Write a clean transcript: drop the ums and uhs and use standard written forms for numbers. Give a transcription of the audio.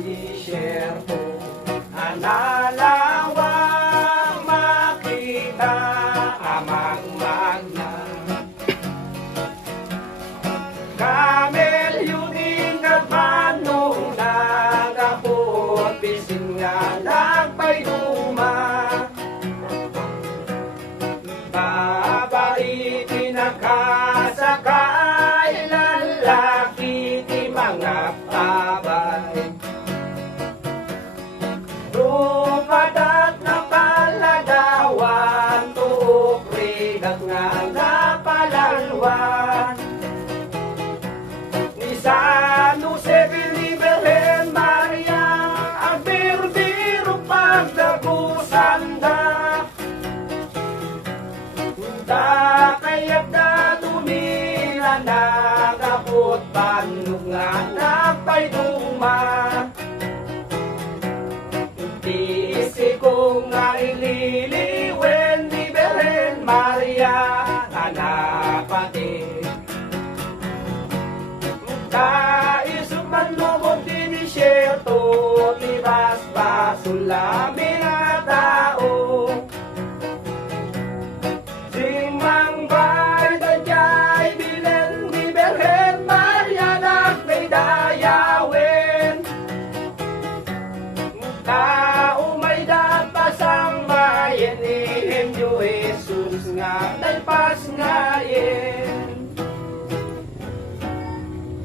disyerto, analawang makita amang magna. Kamelyo din nagmanong nagapot, bisin nga nagpayduma. Babae pinakasakay, lalaki ti mga babay. Rumadat na paladawan, tuok rigat nga napalalwan. Ni San Jose Virgen Maria, ang biro-biro pagdagusan da. Da kaya't dadumila nagapot, panug nga napayduma. Isi ko nga ililiwen ni Virgen Maria, na napatid